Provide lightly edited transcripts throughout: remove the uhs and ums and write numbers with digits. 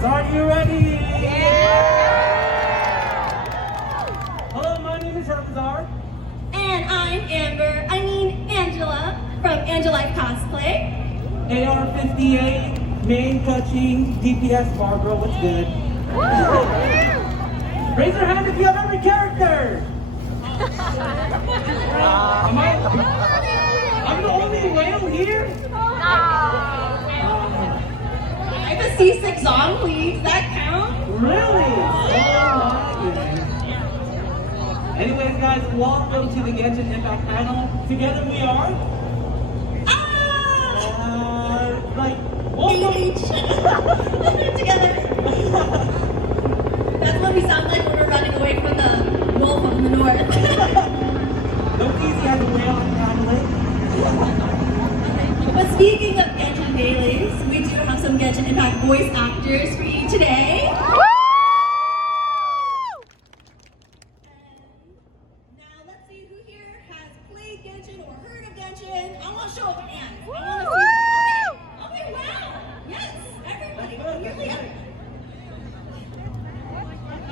gamers, are you ready? Hello, my name is Herbazar. And I'm Angela from Angelife Cosplay. AR-58, main touching, DPS Barbara, what's good? Raise your hand if you have every character! I'm the only whale here? I have a C6 on, please. That count? Really? Oh my goodness. Anyways, guys, welcome to the Genshin Impact panel. Together we are... Welcome. Together. That's what we sound like when we're running away from the wolf up in the north. No easy as a whale on the But speaking of Genshin dailies, we do have some Genshin Impact voice actors for you today. Now let's see who here has played Genshin or heard of Genshin. I want to show up hands. I want to see. Okay, wow. Yes, everybody. Nearly everybody.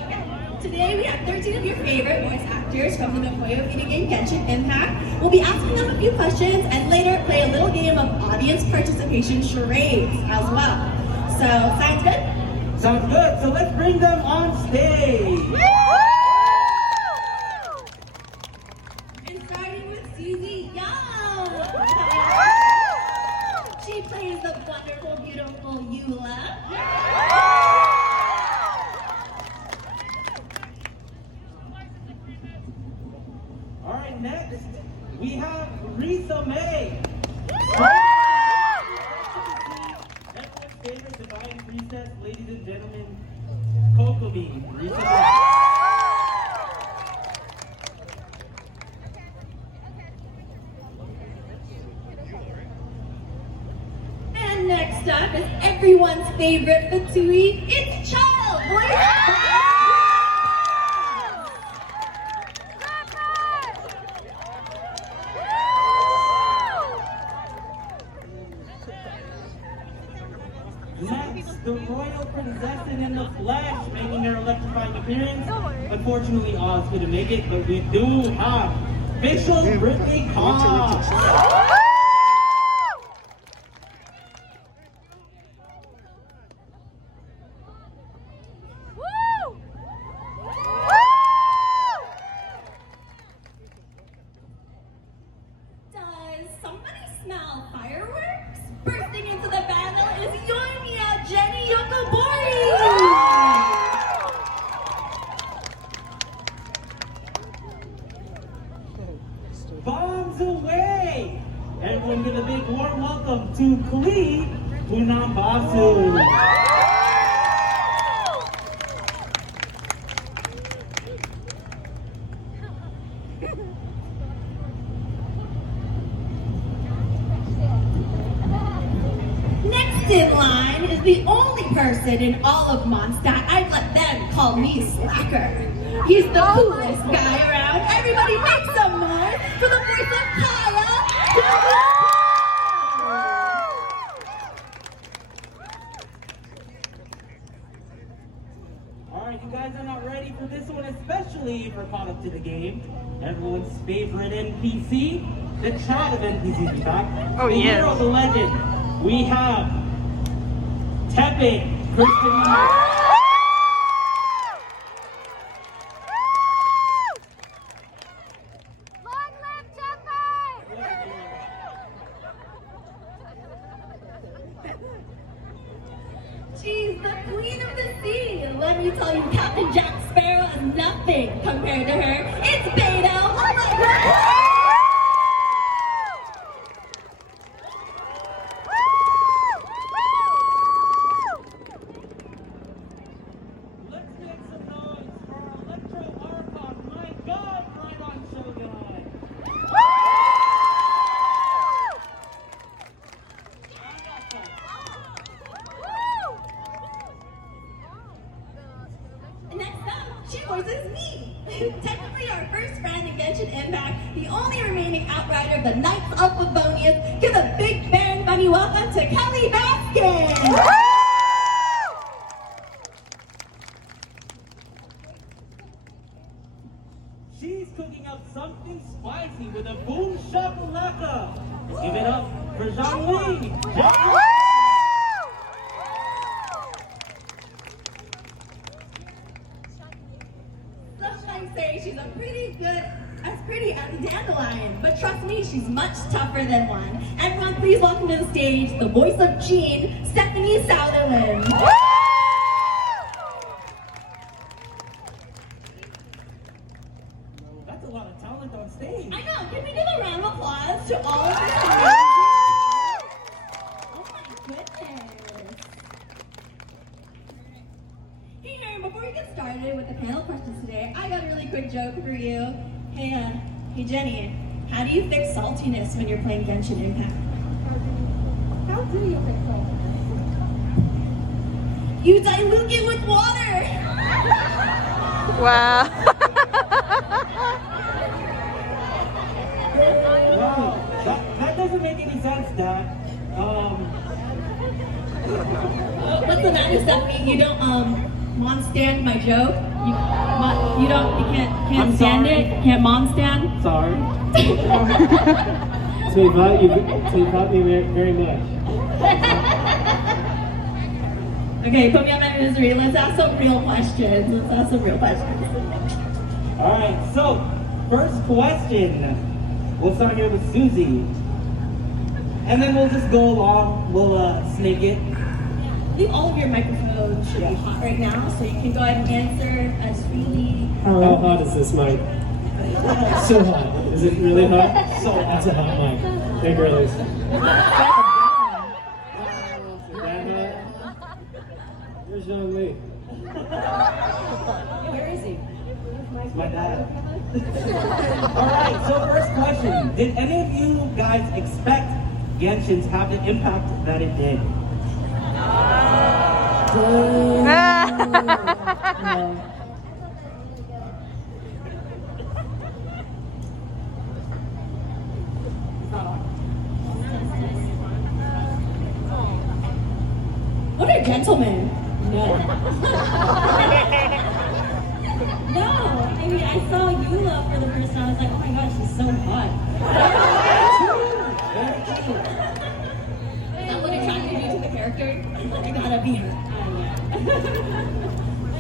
Okay. Today we have 13 of your favorite voice actors from the Nakoyo video game Genshin Impact. We'll be asking them a few questions and later play a little game of audience participation charades as well. So, sounds good? Sounds good. So let's bring them on stage. And starting with Suzy Young. She plays the wonderful, beautiful Eula. All right, next we have Risa May. Everyone's favorite divine princess, ladies and gentlemen, Kokomi. Risa May. And next up is everyone's favorite Fatui. It's Child. Next, the royal princess in the flesh making their electrifying appearance. Unfortunately, Oz couldn't make it, but we do have official Brittany Cox. Does somebody smell fireworks? Bursting into the battle is Yoimiya Jenny Yokobori! Bombs away! Everyone give a big warm welcome to Klee Unambasu. Next in line is the only person in all of Mondstadt I'd let them call me Slacker. He's the coolest guy around. Everybody make some noise for the voice of Kaya. Alright, you guys are not ready for this one, especially if you're caught up to the game. Everyone's favorite NPC, the chat of NPCs in fact. Oh, the yes. hero, the legend. We have Tepe Christina. She's the queen of the sea. Let me tell you, Captain Jack Sparrow is nothing compared to her. It's Beto. Oh my God. Let's make some noise for our Electro Archon. My God, right on Shogun. Next up, she voices me. Technically our first friend in Genshin Impact, the only remaining outrider of the Knights of Favonius. Give a big bang bunny welcome to Kelly Baskin. She's cooking up something spicy with a boom shakalaka. Give it up for Zhang Li. Some might say she's as pretty as a dandelion, but trust me, she's much tougher than one. Everyone, please welcome to the stage the voice of Jean, Stephanie Sutherland. That's a lot of talent on stage. I know. Can we give a round of applause to all of the Oh my goodness. Hey Aaron, before we get started with the panel questions today, I got a really quick joke for you. Hey Jenny, how do you fix saltiness when you're playing Genshin Impact? How do you fix saltiness? You dilute it with water! Wow. Wow, that doesn't make any sense, Dad. What's the matter, Stephanie? You don't stand my joke? You can't stand sorry. it? Can't stand? Sorry. So you taught me very much. Okay, put me on my misery. Let's ask some real questions. Alright, so first question. We'll start here with Susie. And then we'll just go along, we'll snake it. I think all of your microphones should be hot right now, so you can go ahead and answer as freely. How hot is this mic? So hot. Is it really hot? So hot. That's a hot mic. Hey girlies. Is that hot? Where's Zhang Li? Where is he? It's my dad. Alright, so first question. Did any of you guys expect Genshin to have the impact that it did? What a gentleman. No. No, I mean, I saw Eula for the first time. I was like, oh my gosh, she's so hot. Is that what attracted you to the character? I gotta be her. I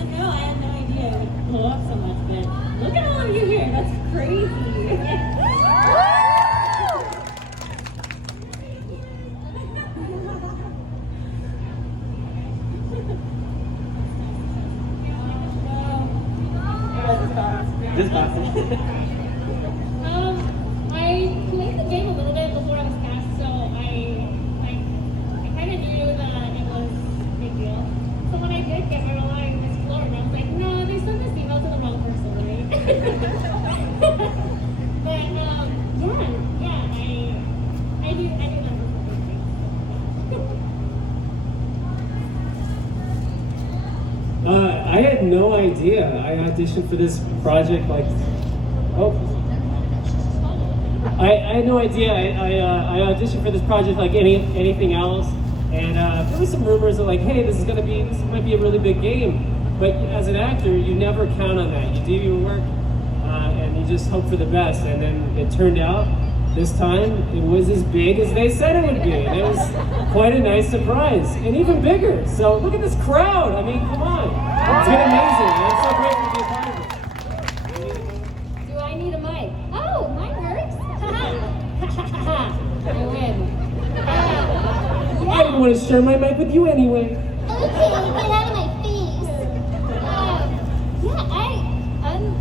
know, I had no idea it would blow up so much, but look at all of you here. That's crazy. Just passing. I played the game a little bit before I was cast, so I kind of knew that it was a big deal. So when I did get my role in this floor, I was like, no, they sent this email to the wrong person, right? But I do that. I had no idea. I auditioned for this project I had no idea. I auditioned for this project like anything else, and there was some rumors that like, hey, this might be a really big game. But as an actor, you never count on that. You do your work, and you just hope for the best. And then it turned out this time it was as big as they said it would be. And it was quite a nice surprise, and even bigger. So look at this crowd. I mean, come on, it's been amazing. And I'm so grateful to be a part of it. Do I need a mic? Oh, mine works. I win. I didn't want to share my mic with you anyway. Okay, get out of my face.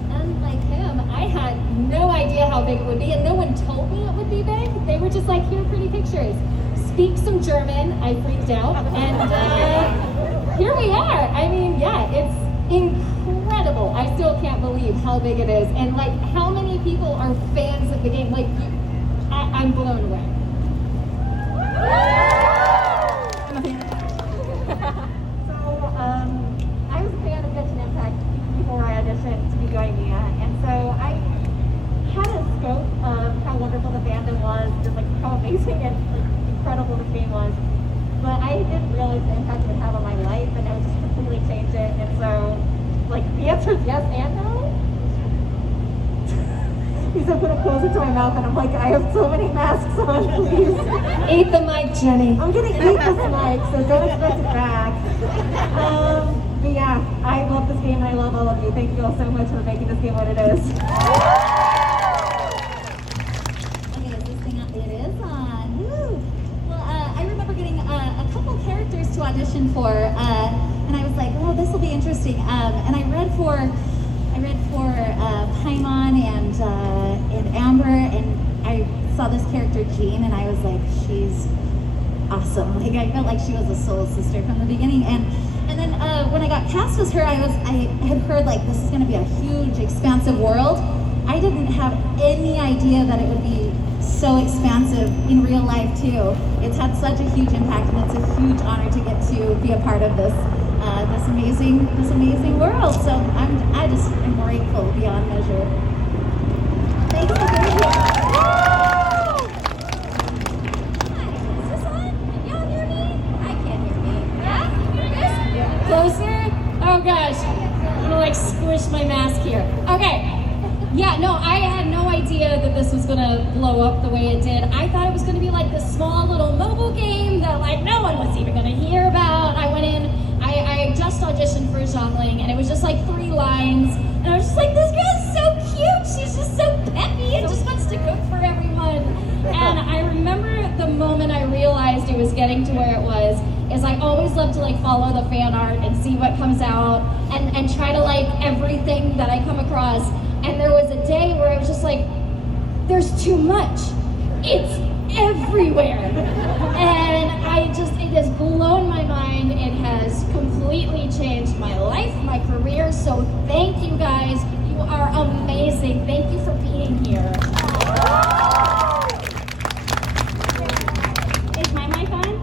Unlike him, I had no idea how big it would be, and no one told me it would be big. They were just like, here are pretty pictures. Speak some German. I freaked out, and here we are. I mean, yeah, it's incredible. I still can't believe how big it is, and like how many people are fans of the game. Like, I'm blown away. I was a fan of Genshin Impact before I auditioned to be Goemia, and so I had a scope of how wonderful the fandom was, just like how amazing and like, incredible this game was. But I didn't realize the impact it would have on my life, and I would just completely change it. And so, like, the answer is yes and no. said put it closer to my mouth, and I'm like, I have so many masks on, please. Eat the mic, Jenny. I'm gonna eat this mic, so don't expect it back. But yeah, I love this game and I love all of you. Thank you all so much for making this game what it is. Okay, is this thing on? It is on. Woo. Well, I remember getting a couple characters to audition for, and I was like, oh, this will be interesting. And I read for Paimon and Amber, and I saw this character Jean, and I was like, she's awesome. Like I felt like she was a soul sister from the beginning. And then when I got cast as her, I had heard like this is going to be a huge, expansive world. I didn't have any idea that it would be so expansive in real life too. It's had such a huge impact, and it's a huge honor to get to be a part of this this amazing world. So I just am grateful beyond measure. Thanks for being here. Hi, is this on? Can y'all hear me? I can't hear me. Yeah? Closer? Oh gosh. I'm gonna like squish my mask here. Okay. Yeah, no, I had no idea that this was gonna blow up the way it did. I thought it was gonna be like this small little mobile game that like no one was even gonna hear about. I went in, I just auditioned for Zhongling, and it was just like 3 lines, and I was just like, this girl's so cute, she's just so peppy and just wants to cook for everyone. And I remember the moment I realized it was getting to where it was, is I always love to like follow the fan art and see what comes out and try to like everything that I come across. And there was a day where I was just like, there's too much. It's everywhere. And it has blown my mind. It has completely changed my life, my career. So thank you guys. You are amazing. Thank you for being here. Is my mic on?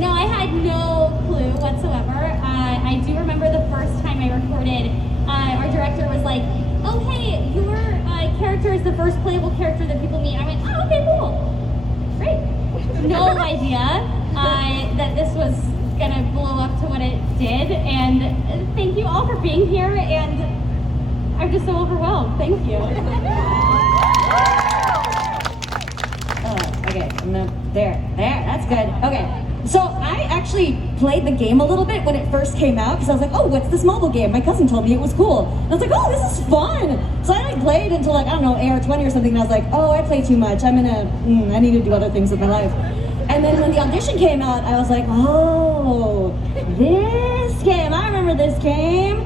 No, I had no clue whatsoever. I do remember the first time I recorded, our director was like, oh hey, your character is the first playable character that people meet. I went, oh okay, cool. Great. No idea that this was gonna blow up to what it did, and thank you all for being here, and I'm just so overwhelmed. Thank you. Okay, there, that's good. Okay, so I actually played the game a little bit when it first came out, because I was like, oh, what's this mobile game? My cousin told me it was cool. And I was like, oh, this is fun. So I like played until like, I don't know, AR20 or something, and I was like, oh, I play too much. I need to do other things with my life. And then when the audition came out, I was like, oh, this game, I remember this game.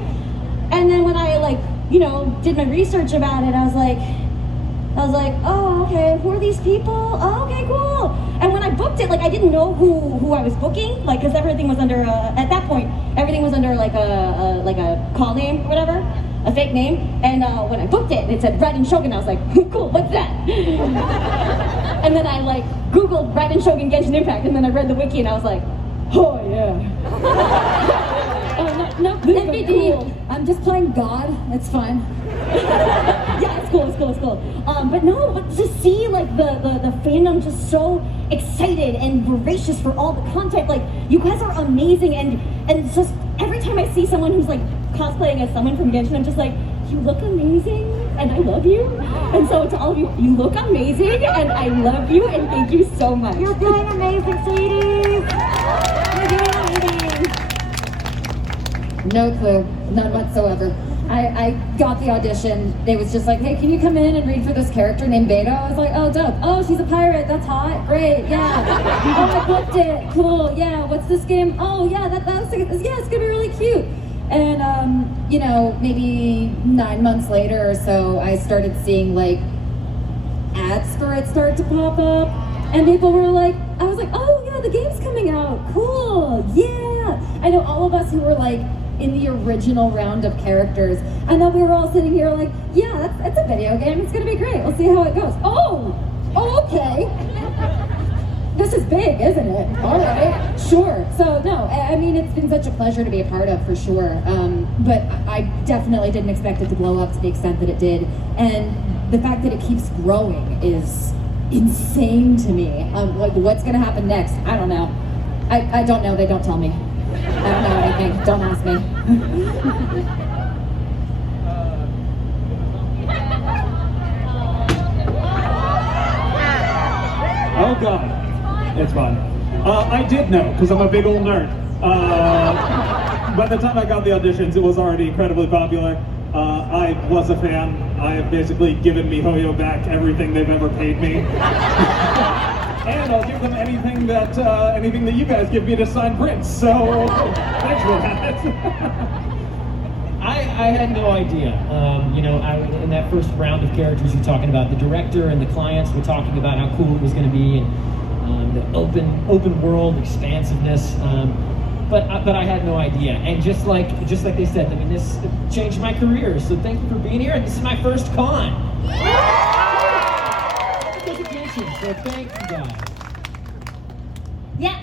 And then when I like, did my research about it, I was like, oh, okay, who are these people? Oh, okay, cool. And when I booked it, like, I didn't know who I was booking, like, because everything was under, at that point, everything was under, like a call name or whatever, a fake name. And when I booked it, it said Raiden Shogun. I was like, cool, what's that? And then I, like, Googled Raiden Shogun Genshin Impact, and then I read the wiki, and I was like, oh, yeah. No, NBD, cool. I'm just playing God, it's fun. Yeah, it's cool. But no, to see like the fandom just so excited and voracious for all the content, like you guys are amazing, and it's just every time I see someone who's like cosplaying as someone from Genshin, I'm just like, you look amazing and I love you. And so to all of you, you look amazing and I love you and thank you so much. You're doing amazing, sweeties. You're doing amazing. No clue, none whatsoever. I got the audition. It was just like, hey, can you come in and read for this character named Beta? I was like, oh, dope. Oh, she's a pirate. That's hot. Great. Yeah. Oh, I booked it. Cool. Yeah. What's this game? Oh, yeah. Yeah, it's gonna be really cute. And maybe 9 months later or so, I started seeing like ads for it start to pop up, and people were like, I was like, oh yeah, the game's coming out. Cool. Yeah. I know all of us who were like in the original round of characters, and then we were all sitting here like, yeah, that's a video game, it's gonna be great, we'll see how it goes. Oh, okay. This is big, isn't it? All right, sure. So no, I mean, it's been such a pleasure to be a part of, for sure. But I definitely didn't expect it to blow up to the extent that it did, and the fact that it keeps growing is insane to me. Like, what's gonna happen next? I don't know. I don't know. They don't tell me. I don't know anything. Don't ask me. Oh God, it's fine. I did know, because I'm a big old nerd. By the time I got the auditions, it was already incredibly popular. I was a fan. I have basically given MiHoYo back everything they've ever paid me. And I'll give them anything that you guys give me to sign prints. So, thanks for that. I had no idea. In that first round of characters you're talking about, the director and the clients were talking about how cool it was going to be and the open world expansiveness. But I had no idea. And just like they said, I mean, this changed my career. So thank you for being here. This is my first con. So thank you guys. Yeah.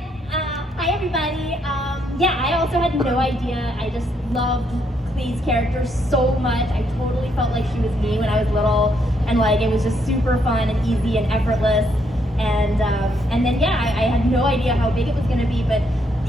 Hi everybody. I also had no idea. I just loved Clee's character so much. I totally felt like she was me when I was little, and like it was just super fun and easy and effortless. And then I had no idea how big it was going to be, but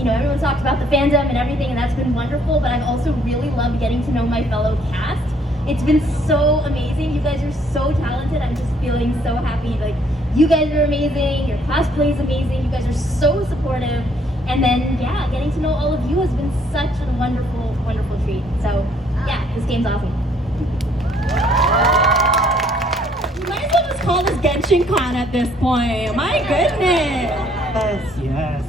everyone talked about the fandom and everything, and that's been wonderful. But I've also really loved getting to know my fellow cast. It's been so amazing. You guys are so talented. I'm just feeling so happy. Like, you guys are amazing. Your cosplay is amazing. You guys are so supportive. And then, getting to know all of you has been such a wonderful, wonderful treat. So, this game's awesome. You might as well just call this Genshin Con at this point. My goodness. Yes.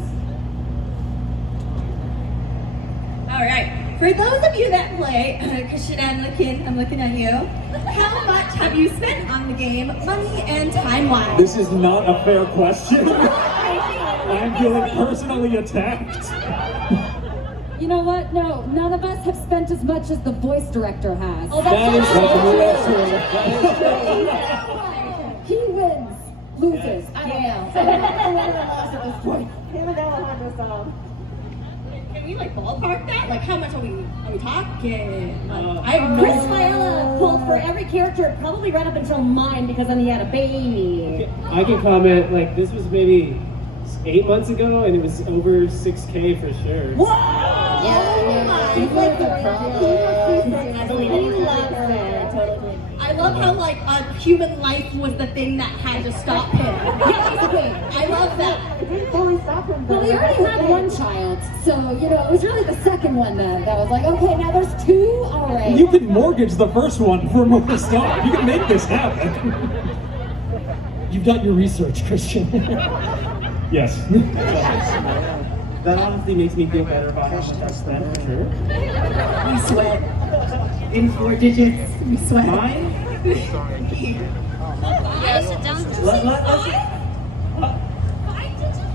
All right. For those of you that play, Christian and Lakin, I'm looking at you. How much have you spent on the game, money and time-wise? This is not a fair question. I'm feeling personally attacked. You know what? No, none of us have spent as much as the voice director has. Oh, That is He wins, loses. I don't know. I don't know what I lost at this point. Him and Alejandro. Can we ballpark that? Like, how much are we talking? Chris Viola pulled for every character, probably right up until mine, because then he had a baby. I can comment, this was maybe 8 months ago, and it was over 6K for sure. Whoa! Yeah. He's like the problem. I believe he loves it. Totally. I love how a human life was the thing that had to stop him. I love that. It didn't fully stop him. Well, he already had one child, so, it was really the second one that was like, okay, now there's two? All right. You can mortgage the first one for more stuff. You can make this happen. You've done your research, Christian. Yes. That honestly makes me feel better about how much I spent, for sure. We sweat. In 4 digits, we sweat. Mine?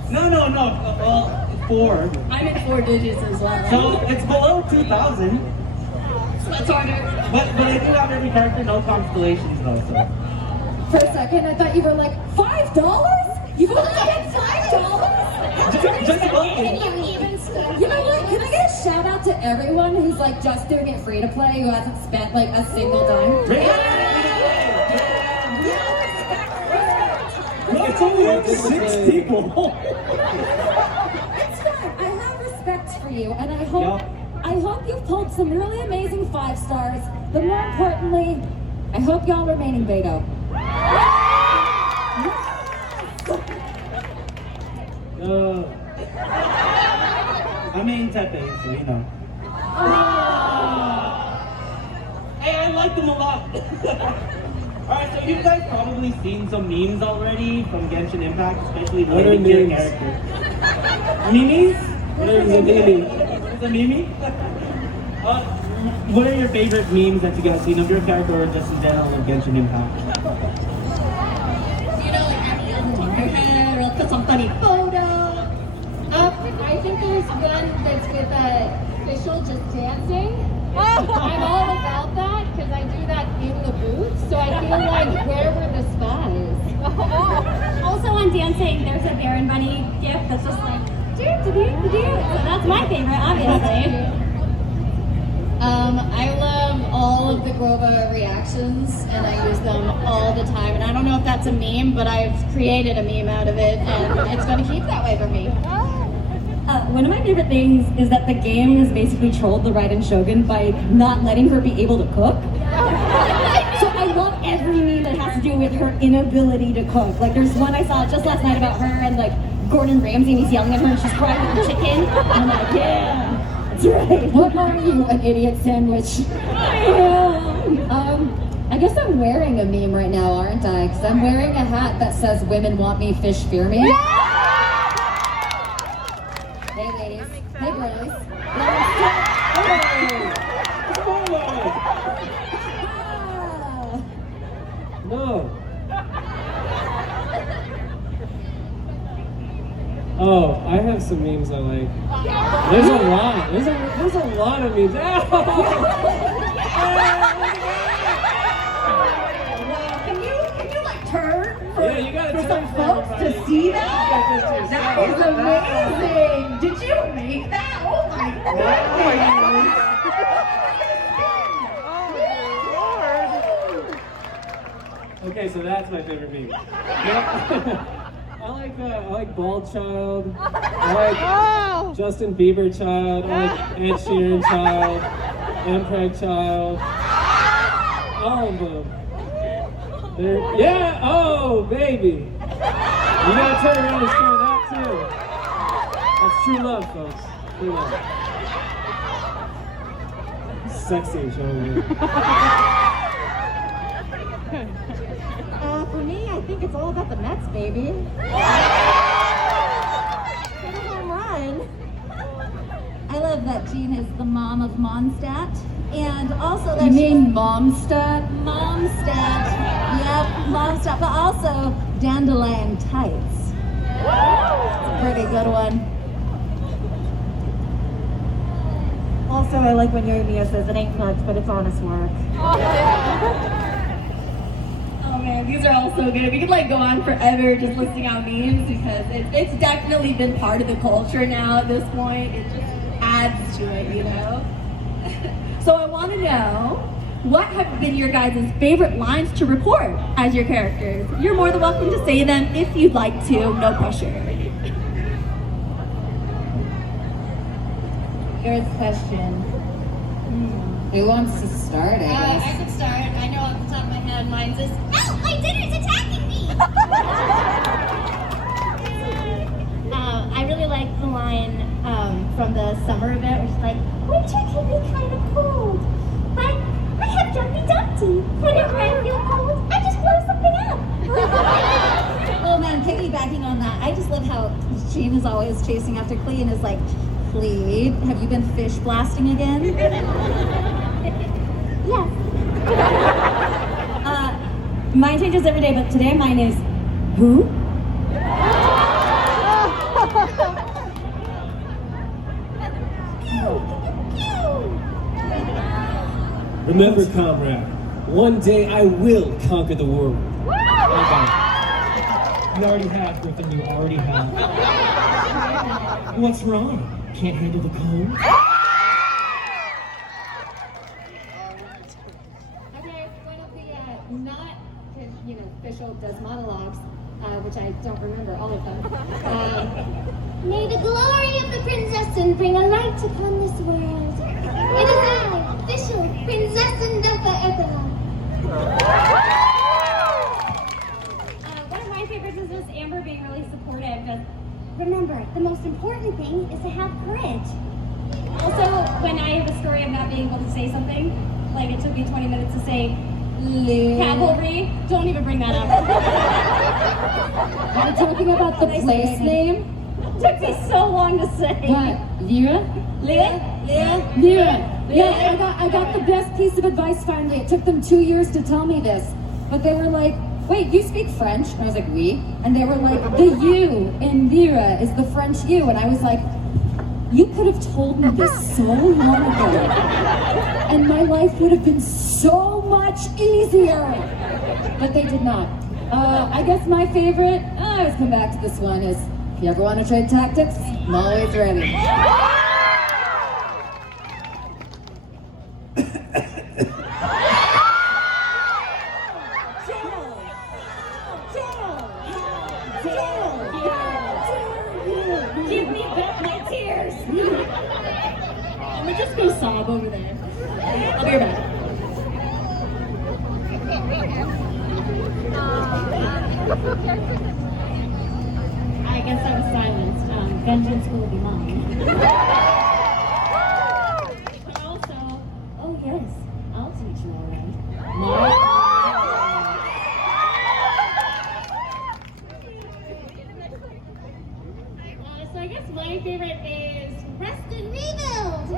No. 4. I'm in 4 digits as well. So it's below 2,000. Sweat's harder. But I do have every character, no constellations though. So. For a second, I thought you were like, $5? You only get $5? You know what? Can I get a shout out to everyone who's just doing it free to play, who hasn't spent a single dime? It's only 6 people. It's fine. I have respect for you, and I hope you've pulled some really amazing 5 stars. But more importantly, I hope y'all remain in Beto. I'm in Tepe, so you know. Hey, I like them a lot. Alright, so you guys probably seen some memes already from Genshin Impact, especially related to your character. Memes? What is a meme? It's a meme? What are your favorite memes that you guys seen of your character or just in general of Genshin Impact? Any on the top of your head, or put some funny photo. I think there's one that's with Fischl just dancing. I'm all about that because I do that in the booth. So I feel like, where were the spies? Also on dancing, there's a Baron Bunny gift that's just like, do. So that's my favorite, obviously. I love all of the Grova reactions, and I use them all the time. And I don't know if that's a meme, but I've created a meme out of it, and it's going to keep that way for me. One of my favorite things is that the game has basically trolled the Raiden Shogun by not letting her be able to cook. So I love every meme that has to do with her inability to cook. Like there's one I saw just last night about her and like Gordon Ramsay, and he's yelling at her and she's crying with the chicken. And I'm like, yeah, that's right. What are you, an idiot sandwich? I am. I guess I'm wearing a meme right now, aren't I? Because I'm wearing a hat that says "Women want me, fish fear me." Hey ladies, hey girlies. No. Oh, I have some memes I like. There's a lot. There's a lot of memes. Can you like turn Yeah, you gotta for turn some for folks everybody. to see that? Yeah, That is amazing. Did you make that? Oh my goodness. Okay, so that's my favorite meme. Yep. I like Bald Child. I like Justin Bieber Child. I like Ed Sheeran Child. Impreg Child. All of them. Yeah, oh baby. You gotta turn around and share that too. That's true love, folks. True love. Sexy, showing For me, I think it's all about the Mets, baby. Hit a home run. I love that Jean is the mom of Mondstadt, and also that You she's mean Momstat? Momstadt. Yep, Momstadt, but also Dandelion Tights. It's a pretty good one. Also, I like when Yo-Mio says it ain't much, but it's honest work. Oh man, these are all so good. We could like go on forever just listing out memes because it's definitely been part of the culture now at this point. It just adds to it, you know? So I want to know, what have been your guys' favorite lines to report as your characters? You're more than welcome to say them if you'd like to, no pressure. Good question. Who wants to start, I guess? I could start. I know off the top of my head, mine's is, "Help! My dinner's attacking me!" I really like the line from the summer event where she's like, "Winter can be kind of cold, but I have Dumpty Dumpty. Whenever I feel cold, I just blow something up." Oh man, piggybacking on that, I just love how Jean is always chasing after Clee and is like, Clee, have you been fish blasting again? Yes. Mine changes every day, but today mine is, who? Remember, comrade, one day I will conquer the world. Okay. You already have, Griffin, you already have. What's wrong? Can't handle the cold? Okay, one of the not, official does monologues, which I don't remember all of them. May the glory of the princess bring a light upon this world. It is I, official Princess One of my favorites is this Amber being really supportive. But remember, the most important thing is to have courage. Also, when I have a story of not being able to say something, like it took me 20 minutes to say cavalry, don't even bring that up. Are you talking about the place name? It took me so long to say. What? Lyra? Lyra? Lyra. Yeah, I got the best piece of advice finally. It took them 2 years to tell me this. But they were like, wait, you speak French? And I was like, oui. And they were like, the U in Lyra is the French U. And I was like, you could have told me this so long ago. And my life would have been so much easier. But they did not. I guess my favorite, I always come back to this one, is if you ever want to trade tactics, I'm always ready. Give me back my tears. I'm gonna just go sob over there. I'll be right back. I guess I was silenced. Vengeance will be mine. But also, oh yes, I'll teach you all right. So I guess my favorite is Rest and Rebuild.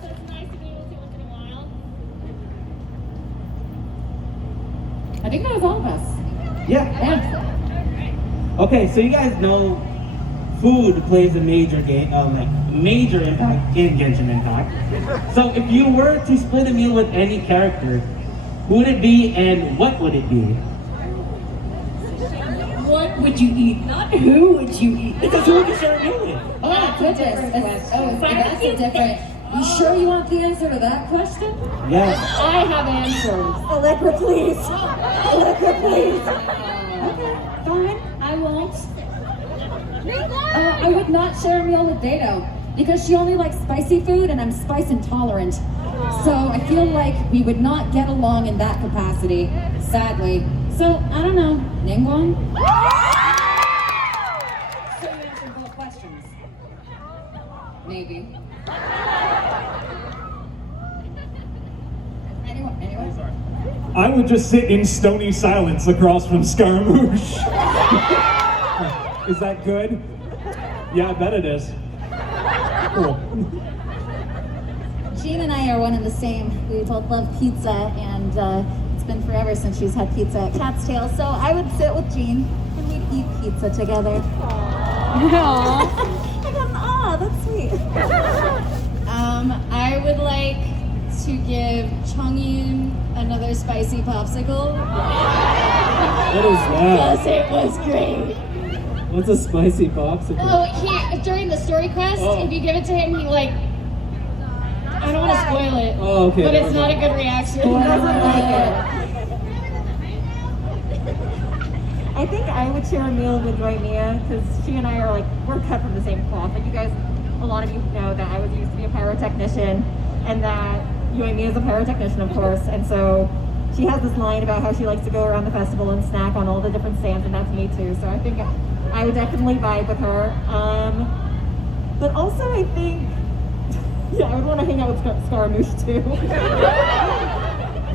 So it's nice to be able to once in a while. I think that was all of us. Yeah. Okay, so you guys know food plays a major major impact in Genshin Impact. So if you were to split a meal with any character, who would it be and what would it be? What would you eat? Not who would you eat? Because who would you share a meal with? Oh, goodness. That's a different. You sure you want the answer to that question? Yes. I have answers. Allegra, please. Allegra, please. Okay, fine. I won't. I would not share a meal with Beto because she only likes spicy food and I'm spice intolerant. So I feel like we would not get along in that capacity, sadly. So, I don't know. Ningguang? So you answered both questions? Maybe. Anyway. I would just sit in stony silence across from Scaramouche. Is that good? Yeah, I bet it is. Cool. Jean and I are one and the same. We both love pizza, and it's been forever since she's had pizza at Cat's Tail. So I would sit with Jean, and we'd eat pizza together. Aww. I got an aw, that's sweet. I would like to give Chongyun another spicy popsicle. What is that? Because it was great. What's a spicy popsicle? Oh, during the story quest, if you give it to him, he like, I don't want to spoil it, Oh, okay. but it's not a good reaction. Who doesn't like it? I think I would share a meal with Mia because she and I are like, we're cut from the same cloth. Like you guys, a lot of you know that I used to be a pyrotechnician and that Mia is a pyrotechnician, of course. And so she has this line about how she likes to go around the festival and snack on all the different stands, and that's me too. So I think I would definitely vibe with her. But also I think, yeah, I would want to hang out with Scaramouche too.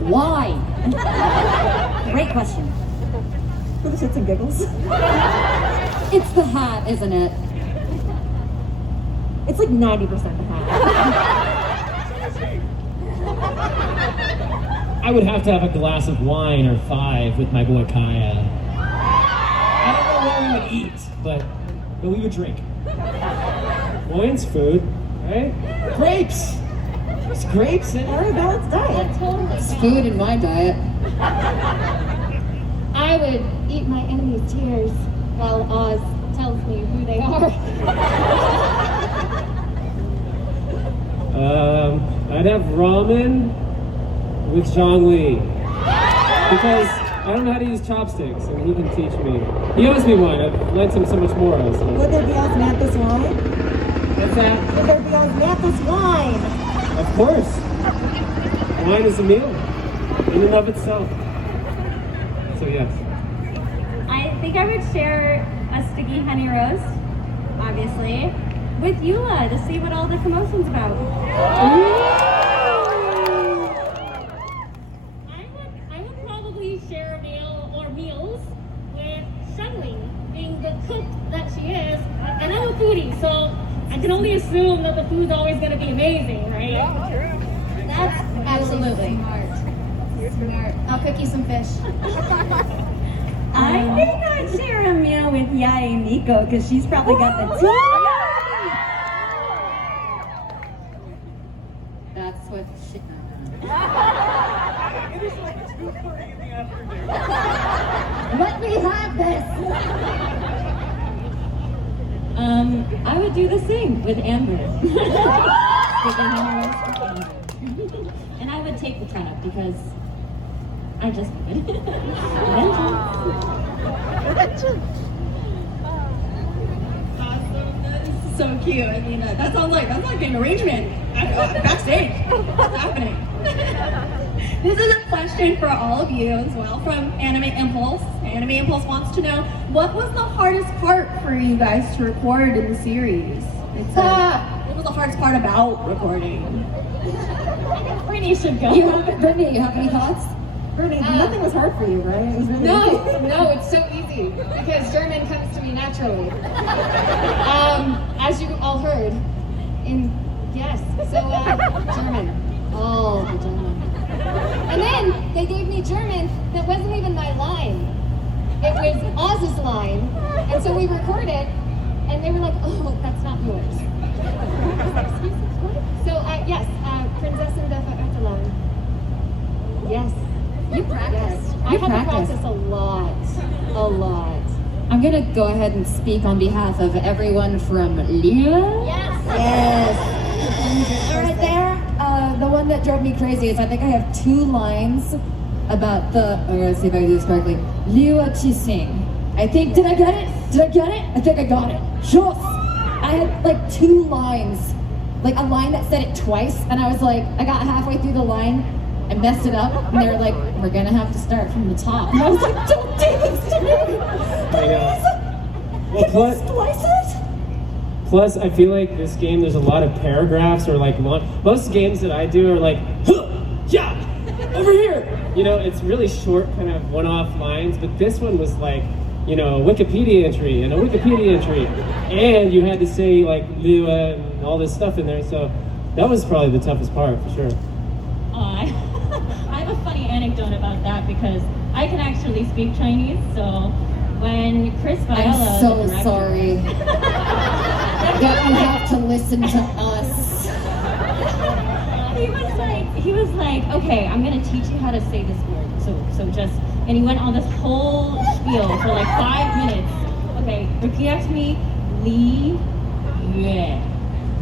Why? Great question. For the shits and giggles. It's the hat, isn't it? It's like 90% the hat. I would have to have a glass of wine or 5 with my boy Kaya. I don't know what we would eat, but we would drink. Wine's food, right? Grapes! There's grapes in it. Very balanced diet. Totally. It's food in my diet. I would eat my enemy's tears while Oz tells me who they are. I'd have ramen with Zhongli. Because I don't know how to use chopsticks, and he can teach me. He owes me one. I've lent him so much more. So. Would there be osmanthus wine? What's that? Would there be osmanthus wine? Of course. Wine is a meal in and of itself. So yes. I think I would share a sticky honey roast, obviously, with Eula to see what all the commotion's about. I would probably share a meal or meals with Shunling, being the cook that she is. And I'm a foodie, so I can only assume that the food's always going to be amazing, right? Yeah, true. That's absolutely smart. I'll cook you some fish. I think I'd share a meal with Yae Miko because she's probably got the tea. That's what she... It is like 2:30 in the afternoon. Let me have this! I would do the same with Amber. And I would take the turnip because I just would. So cute. I mean, that's like an arrangement backstage. What's happening? This is a question for all of you as well from Anime Impulse. Anime Impulse wants to know, what was the hardest part for you guys to record in the series? What was the hardest part about recording? Brittany should go. Brittany, you have any thoughts? Brittany, nothing was hard for you, right? It was really No, it's so easy because German comes to me naturally. As you all heard, German, all the German. And then they gave me German that wasn't even my line. It was Oz's line, and so we recorded, and they were like, "Oh, that's not yours." So yes, Prinzessin der Verurteilung. Yes. You practiced. I had to practice a lot. I'm gonna go ahead and speak on behalf of everyone from Leo. Yes. Right there, the one that drove me crazy is I think I have 2 lines about the, let's see if I do this correctly, Liu Chising. I think, did I get it? I think I got it. Sure. I had like 2 lines, like a line that said it twice, and I was like, I got halfway through the line, I messed it up, and they were like, we're gonna have to start from the top. And I was like, don't do this to me! Please! Plus, I feel like this game, there's a lot of paragraphs or like most games that I do are like, huh, yeah, over here. You know, it's really short, kind of one-off lines. But this one was like, you know, a Wikipedia entry and a Wikipedia entry, and you had to say like Lua and all this stuff in there. So that was probably the toughest part for sure. I have a funny anecdote about that because I can actually speak Chinese, so when Chris Viola, I'm so sorry that you have to listen to us. he was like, okay, I'm gonna teach you how to say this word. So just, and he went on this whole spiel for like 5 minutes. Okay, repeat after me, Li Yue.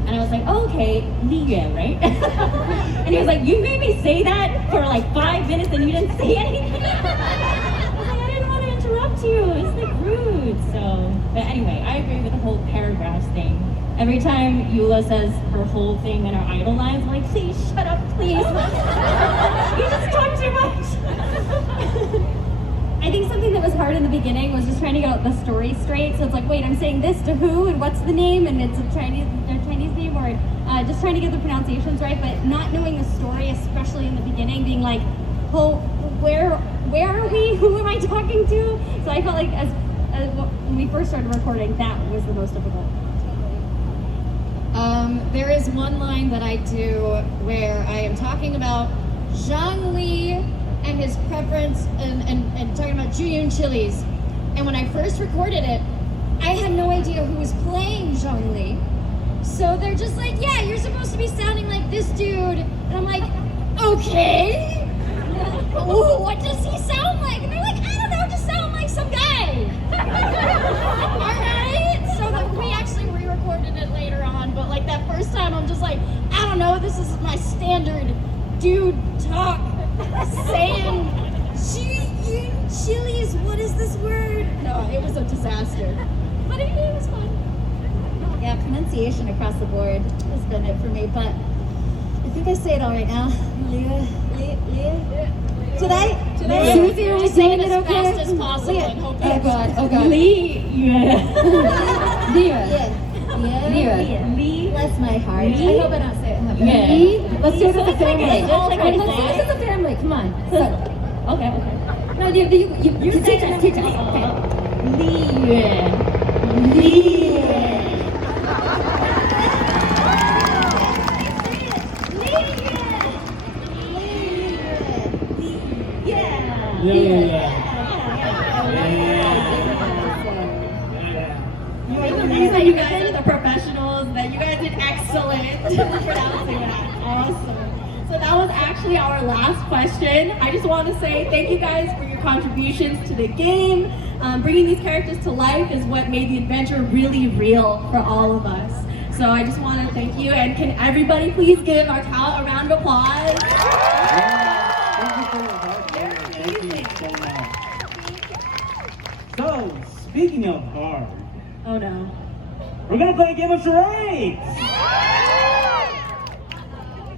And I was like, oh, okay, Li Yue, right? And he was like, you made me say that for like 5 minutes and you didn't say anything. I didn't want to interrupt you. It's like rude. So, but anyway, I agree with the whole paragraphs thing. Every time Eula says her whole thing in her idol lines, I'm like, please shut up, please. You just talk too much. I think something that was hard in the beginning was just trying to get the story straight. So it's like, wait, I'm saying this to who and what's the name, and it's a Chinese name, or just trying to get the pronunciations right, but not knowing the story, especially in the beginning, being like, well, where are we? Who am I talking to? So I felt like as when we first started recording, that was the most difficult. There is one line that I do where I am talking about Zhang Li and his preference and talking about Juyun chilies. And when I first recorded it, I had no idea who was playing Zhang Li. So they're just like, yeah, you're supposed to be sounding like this dude. And I'm like, okay. Ooh, what does he sound like? And they're like, I don't know, just sound like some guy. Alright. So that we actually re-recorded it later on, but like that first time I'm just like, I don't know, this is my standard dude talk saying chilies, what is this word? No, it was a disaster. But it was fun. Yeah, pronunciation across the board has been it for me, but I think I say it all right now. Today? Susie, are we saying it okay? As fast as possible and hope Oh God. Bless my heart. I hope I don't say it. Let's do it as a family. Let's do it as a family. Come on. Okay. No, you teach us. Okay. You guys are the professionals, that you guys did excellent pronouncing that. Awesome. So that was actually our last question. I just want to say thank you guys for your contributions to the game. Bringing these characters to life is what made the adventure really real for all of us. So I just want to thank you, and can everybody please give our talent a round of applause? So, speaking of hard, Oh no. we're gonna play a game of charades!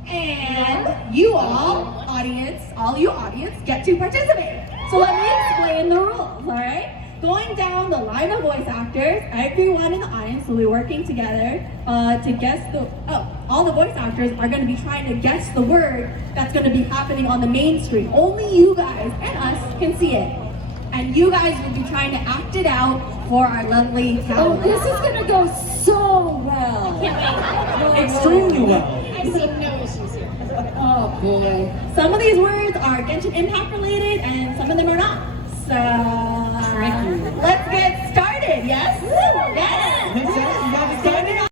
And you all, audience all you audience get to participate. So let me explain the rules, all right? Going down the line of voice actors, everyone in the audience will be working together to guess all the voice actors are going to be trying to guess the word that's going to be happening on the main screen. Only you guys and us can see it. And you guys will be trying to act it out for our lovely Oh, talent. this is gonna go so well. Extremely well. I see no issues here. Oh boy. Some of these words are Genshin Impact related and some of them are not. So let's get started, yes? Yes?